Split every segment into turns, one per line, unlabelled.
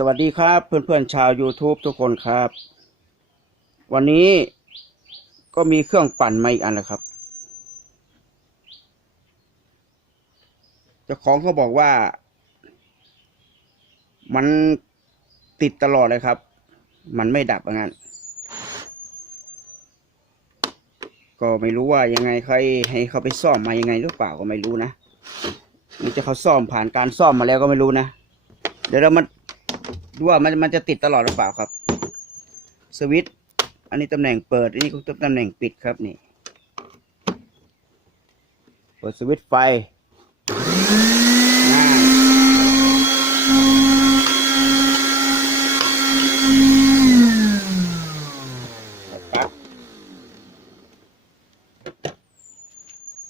สวัสดีครับเพื่อนๆชาว YouTube ทุกคนครับ วันนี้ก็มีเครื่องปั่นมาอีกอันแล้วครับเจ้าของเขาบอกว่า มันติดตลอดเลยครับ มันไม่ดับอย่างนั้นก็ไม่รู้ว่ายังไงใครให้เขาไปซ่อมมายังไงหรือเปล่าก็ไม่รู้นะมันจะเขาซ่อมผ่านการซ่อมมาแล้วก็ไม่รู้นะเดี๋ยวเรามา ดูว่ามันมันจะติดตลอดหรือเปล่าครับ สวิตช์อันนี้ตำแหน่งเปิด อันนี้ก็ตำแหน่งปิดครับนี่ เปิดสวิตช์ไฟง่ายปั๊บ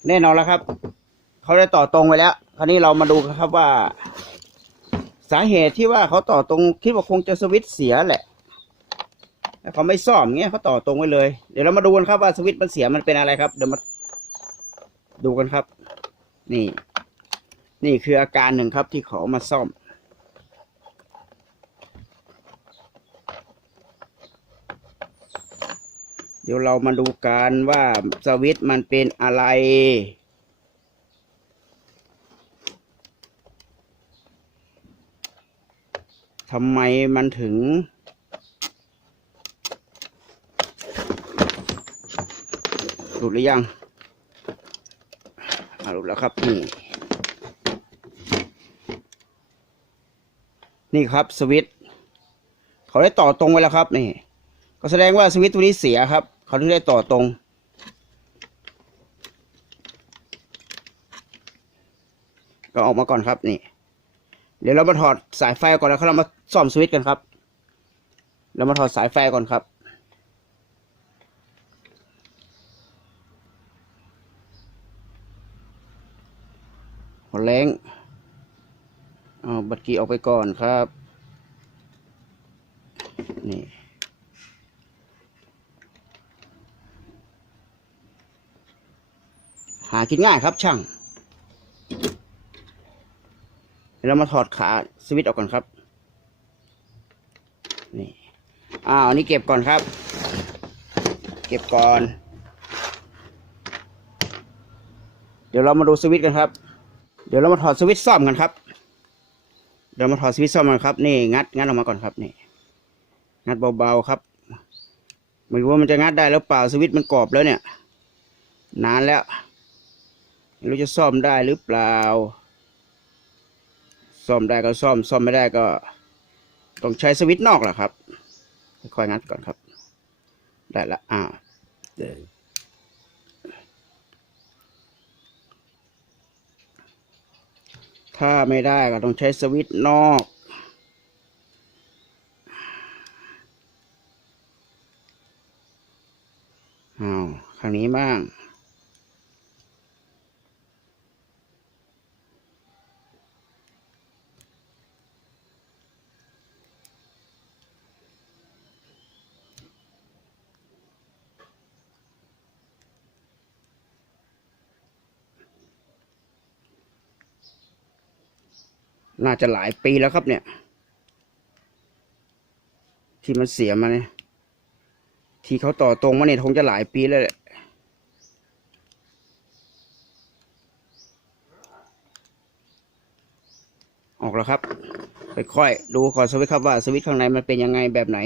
แน่นอนแล้วครับ เขาได้ต่อตรงไว้แล้ว คราวนี้เรามาดูกันครับว่า สาเหตุที่ว่าเขาต่อตรงคิดว่าคงจะสวิตเสียแหละแต่เขาไม่ซ่อมเงี้ยเขาต่อตรงไว้เลย เดี๋ยวเรามาดูกันครับว่าสวิตมันเสียมันเป็นอะไรครับ เดี๋ยวมาดูกันครับ นี่ นี่คืออาการหนึ่งครับที่เขามาซ่อม เดี๋ยวเรามาดูกันว่าสวิตมันเป็นอะไร ทำไมมันถึง หลุดหรือยังอ่าหลุดแล้วครับนี่นี่ครับสวิตเขาได้ต่อตรงไว้แล้วครับนี่ ก็แสดงว่าสวิตตัวนี้เสียครับ เขาถึงได้ต่อตรงก็ออกมาก่อนครับนี่ เดี๋ยวเรามาถอดสายไฟก่อนแล้วเรามาซ่อมสวิตช์กันครับ เรามาถอดสายไฟก่อนครับหัวแรงเอาบัตรกีออกไปก่อนครับ นี่หากินง่ายครับช่าง เดี๋ยวเรามาถอดขาสวิตช์ออกก่อนครับ นี่อ้าวนนี้เก็บก่อนครับ เก็บก่อน เดี๋ยวเรามาดูสวิตช์กันครับ เดี๋ยวเรามาถอดสวิตช์ซ่อมกันครับ เดี๋ยวมาถอดสวิตช์ซ่อมกันครับ นี่งัดงัดออกมาก่อนครับนี่ งัดเบาๆครับ ไม่รู้ว่ามันจะงัดได้หรือเปล่าสวิตช์มันกรอบแล้วเนี่ย นานแล้วไม่รู้จะซ่อมได้หรือเปล่า ซ่อมได้ก็ซ่อม ซ่อมไม่ได้ก็ ต้องใช้สวิตช์นอกแหละครับ ค่อยงัดก่อนครับ ได้ละอ้าวถ้าไม่ได้ก็ต้องใช้สวิตช์นอก อ้าว ข้างนี้บ้าง น่าจะหลายปีแล้วครับเนี่ย ที่มันเสียมาเนี่ย ที่เขาต่อตรงมาเนี่ยคงจะหลายปีแล้วแหละออกแล้วครับค่อยๆดูขอสวิตครับว่าสวิตข้างในมันเป็นยังไงแบบไหน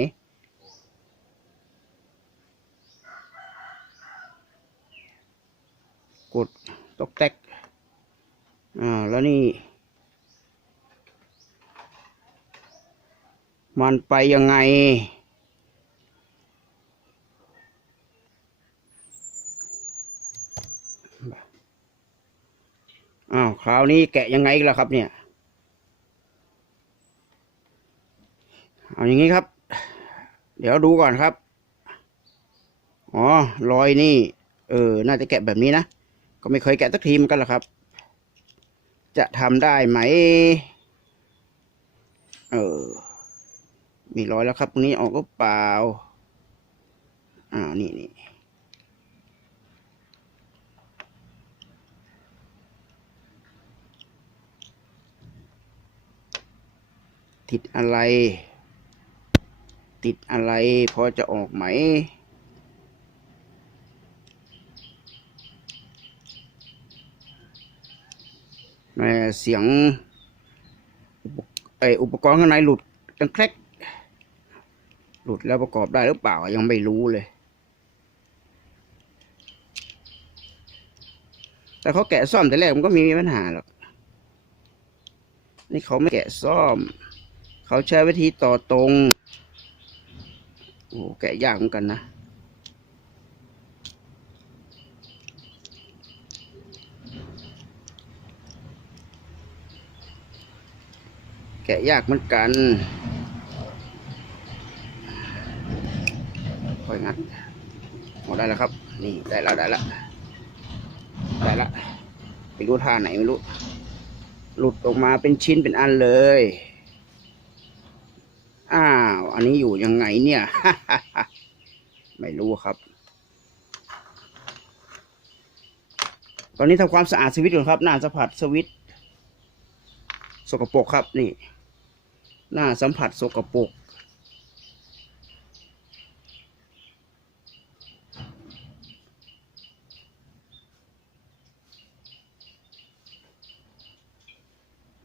กดตอกแตกอ่า แล้วนี่ มันไปยังไง อ้าว คราวนี้แกะยังไงกันล่ะครับเนี่ย เอาอย่างนี้ครับ เดี๋ยวดูก่อนครับ อ๋อ รอยนี่ เออ น่าจะแกะแบบนี้นะ ก็ไม่เคยแกะสักทีเหมอนกันหรอกครับ จะทำได้ไหม เออ มีรอยแล้วครับ ตรงนี้ออกก็เปล่าอ่านี่นี่ติดอะไร ติดอะไรพอจะออกไหมแม่เสียงอุปไออุปกรณ์ข้างในหลุดดังแครก หลุดแล้วประกอบได้หรือเปล่ายังไม่รู้เลย แต่เขาแกะซ่อมแต่แรกมันก็มีปัญหาหรอก นี่เขาไม่แกะซ่อม เขาใช้วิธีต่อตรง โอ้โหแกะยากเหมือนกันนะแกะยากเหมือนกัน ค่อยงัดหมดได้แล้วครับ นี่ได้แล้วได้แล้วได้แล้วไปรู้ท่าไหนไม่รู้ หลุดออกมาเป็นชิ้นเป็นอันเลย อ้าว อันนี้อยู่ยังไงเนี่ย ไม่รู้ครับ ตอนนี้ทำความสะอาดสวิตช์ก่อนครับ หน้าสัมผัสสวิตช์สกปรกครับนี่ หน้าสัมผัสสกปรก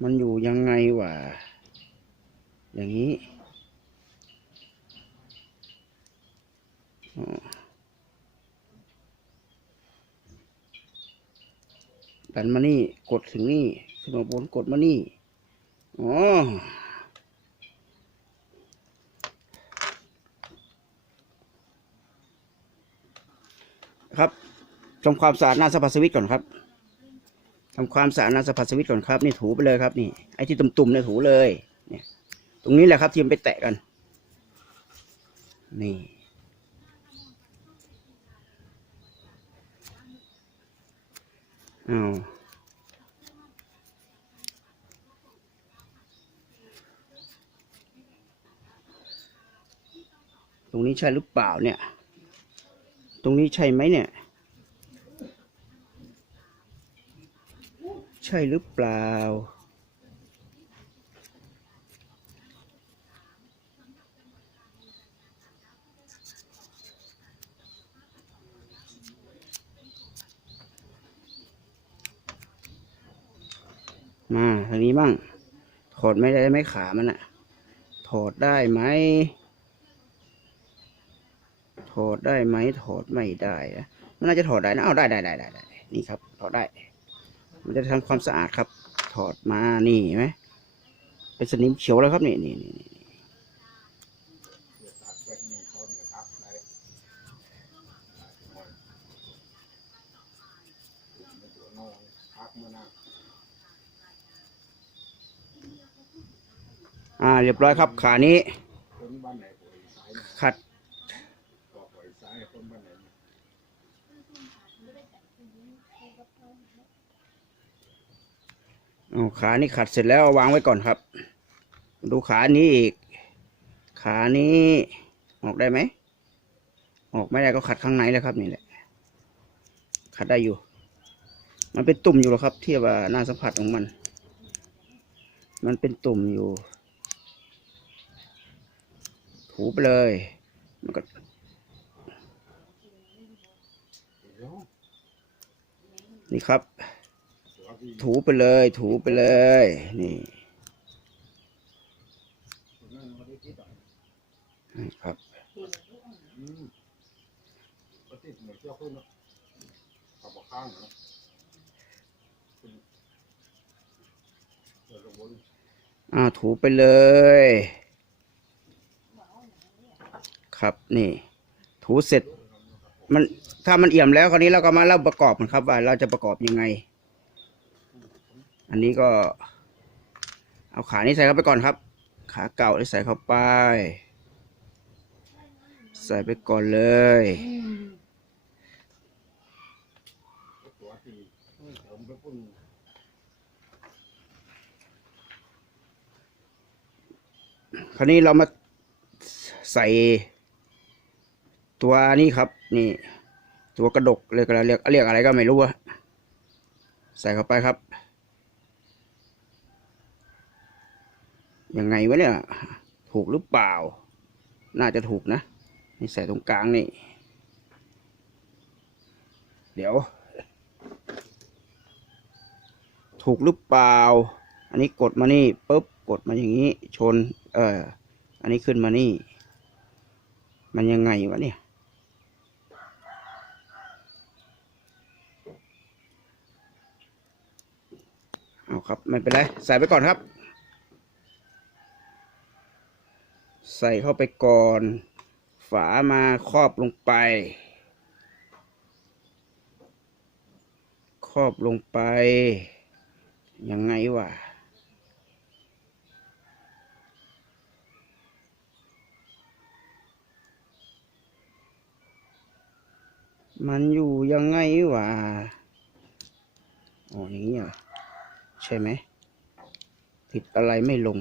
มันอยู่ยังไงวะ อย่างนี้ ดันมานี่ กดถึงนี่ ขึ้นมาบนกดมานี่ อ๋อ ครับทำความสะอาดหน้าสัมผัสสวิตก่อนครับ ทำความสะอาดน้าสัมผัสสวิตช์ก่อนครับนี่ถูไปเลยครับนี่ไอ้ที่ตุ่มๆเนี่ยถูเลยเนี่ยตรงนี้แหละครับที่มันไปแตะกัน นี่อาตรงนี้ใช่หรือเปล่าเนี่ย ตรงนี้ใช่ไหมเนี่ย ใช่หรือเปล่า มาทางนี้บ้าง ถอดไม่ได้ไหมขามันอะถอดได้ไหม ถอดได้ไหม ถอดไม่ได้นะมันน่าจะถอดได้นะ เอาได้ได้ได้ได้ได้นี่ครับ ถอดได้ มันจะทำความสะอาดครับ ถอดมานี่เห็นไหมเป็นสนิมเขียวแล้วครับนี่นี่นี่อ่าเรียบร้อยครับขานี้
ไหนป่วยสายเนี่ย
ขัด
ก็ป่วยสายคนบ้านไหนเนี่ย
เอา ขานี้ขัดเสร็จแล้วเอาวางไว้ก่อนครับ ดูขานี้อีก ขานี้ออกได้ไหม ออกไม่ได้ก็ขัดข้างในแล้วครับนี่แหละ ขัดได้อยู่ มันเป็นตุ่มอยู่หรอครับ เทียบว่าหน้าสัมผัสของมัน มันเป็นตุ่มอยู่ ถูไปเลย มันก็นี่ครับ ถูไปเลย ถูไปเลย นี่
ค
รับ
อ่า
ถูไปเลย ครับนี่ ถูเสร็จ มันถ้ามันเอี่ยมแล้วคราวนี้เราก็มาเล่าประกอบมันครับว่าเราจะประกอบยังไง อันนี้ก็ เอาขานี้ใส่เข้าไปก่อนครับ ขาเก่าที่ใส่เข้าไป ใส่ไปก่อนเลย คราวนี้เรามาใส่ ตัวนี้ครับ นี่ ตัวกระดกเรียกอะไรเรียกเรียกอะไรก็ไม่รู้อะใส่เข้าไปครับ ยังไงวะเนี่ย ถูกหรือเปล่า น่าจะถูกนะ นี่ใส่ตรงกลางนี่ เดี๋ยว ถูกหรือเปล่า อันนี้กดมานี่ปุ๊บกดมาอย่างนี้ ชน เออ อันนี้ขึ้นมานี่ มันยังไงวะเนี่ยเอาครับ ไม่เป็นไร ใส่ไปก่อนครับ ใส่เข้าไปก่อน ฝามาครอบลงไป ครอบลงไป ยังไงวะมันอยู่ยังไงวะอ๋ออย่างนี้เหรอใช่ไหมผิดอะไรไม่ลง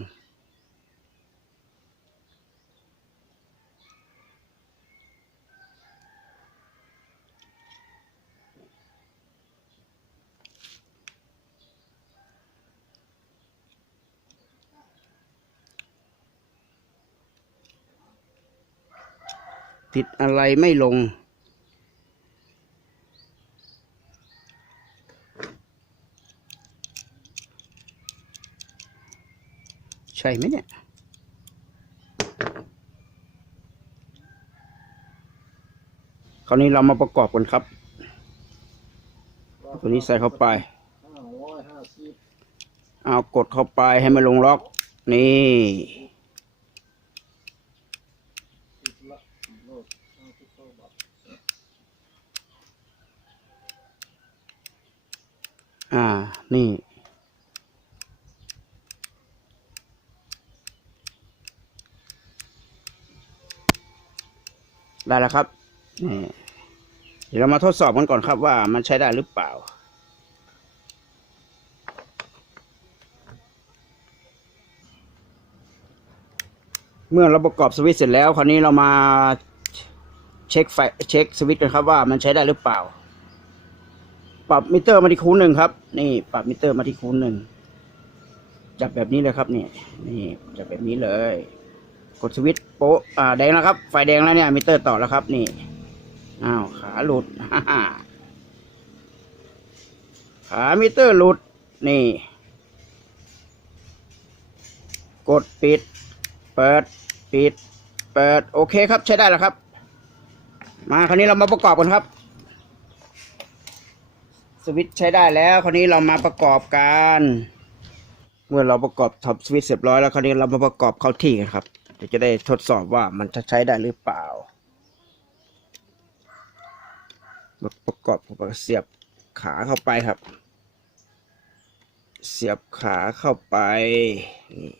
ผิดอะไรไม่ลง ใช่ไหมเนี่ยคราวนี้เรามาประกอบกันครับ ตัวนี้ใส่เข้าไป
ห้าร้อยห้าสิบ
เอากดเข้าไปให้มันลงล็อก นี่
สิบละโลดห้าสิบเก้าบาท
อ่า นี่ ได้แล้วครับนี่เดี๋ยวเรามาทดสอบกันก่อนครับว่ามันใช้ได้หรือเปล่า เมื่อเราประกอบสวิตช์เสร็จแล้ว คราวนี้เรามาเช็คไฟเช็คสวิตช์กันครับว่ามันใช้ได้หรือเปล่า ปรับมิเตอร์มาที่คูณหนึ่งครับ นี่ปรับมิเตอร์มาที่คูณหนึ่งจับแบบนี้เลยครับนี่นี่จับแบบนี้เลย กดสวิตช์โป๊ะอ่าแดงแล้วครับ ไฟแดงแล้วเนี่ยมิเตอร์ต่อแล้วครับ นี่อ้าวขาหลุดขามิเตอร์หลุดนี่ กดปิด เปิดปิด เปิดโอเคครับใช้ได้แล้วครับ มาคราวนี้เรามาประกอบกันครับ สวิตช์ใช้ได้แล้วคราวนี้เรามาประกอบกัน เมื่อเราประกอบทับสวิตช์เสร็จร้อยแล้วคราวนี้เรามาประกอบเข้าที่กันครับเดี๋ยวจะได้ทดสอบว่ามันจะใช้ได้หรือเปล่าประกอบเสียบขาเข้าไปครับ เสียบขาเข้าไปนี่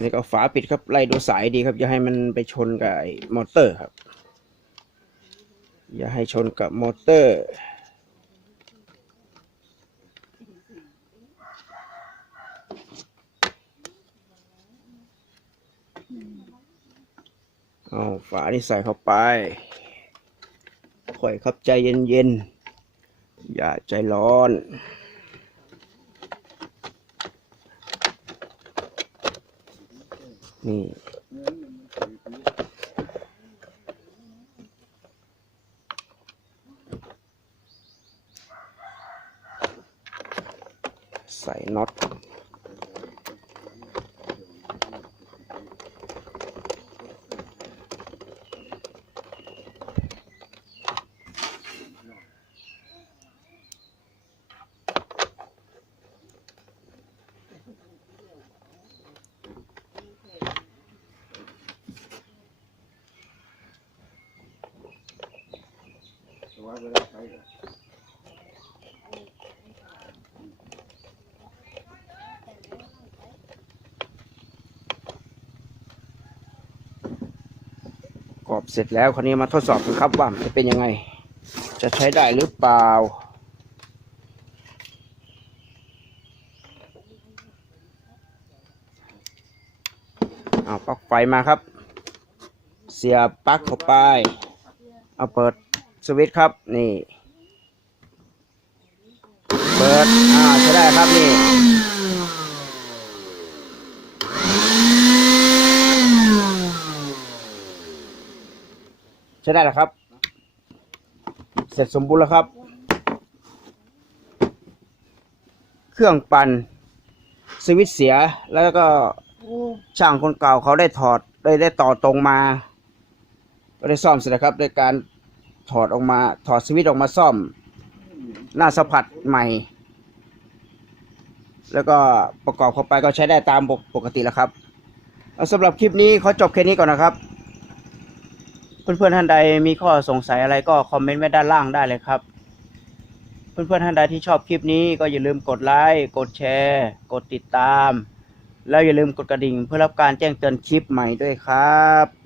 นี่ก็ฝาปิดครับไล่ดูสายดีครับอย่าให้มันไปชนกับมอเตอร์ครับ อย่าให้ชนกับมอเตอร์ เอาฝาที่ใส่เข้าไปค่อยครับใจเย็นๆ อย่าใจร้อนนี่ ใส่น็อต
แเส
ร็จแล้วคราวนี้มาทดสอบกันครับว่าจะเป็นยังไง จะใช้ได้หรือเปล่า เอาปลั๊กไฟมาครับ เสียบปลั๊กเข้าไป เอาเปิดสวิตช์ครับนี่ เปิด อ่าใช้ได้ครับนี่ ใช้ได้แล้วครับ เสร็จสมบูรณ์แล้วครับ เครื่องปั่นสวิตเสียแล้วก็ช่างคนเก่าเขาได้ถอดได้ได้ต่อตรงมาก็ได้ซ่อมเสร็จแล้วครับโดยการถอดออกมาถอดสวิตออกมาซ่อม หน้าสัมผัสใหม่ แล้วก็ประกอบเข้าไปก็ใช้ได้ตามปกติแล้วครับเอาสำหรับคลิปนี้ขอจบแค่นี้ก่อนนะครับ เพื่อนๆท่านใดมีข้อสงสัยอะไรก็คอมเมนต์ไว้ด้านล่างได้เลยครับ เพื่อนๆท่านใดที่ชอบคลิปนี้ก็อย่าลืมกดไลค์กดแชร์ กดติดตาม แล้วอย่าลืมกดกระดิ่งเพื่อรับการแจ้งเตือนคลิปใหม่ด้วยครับ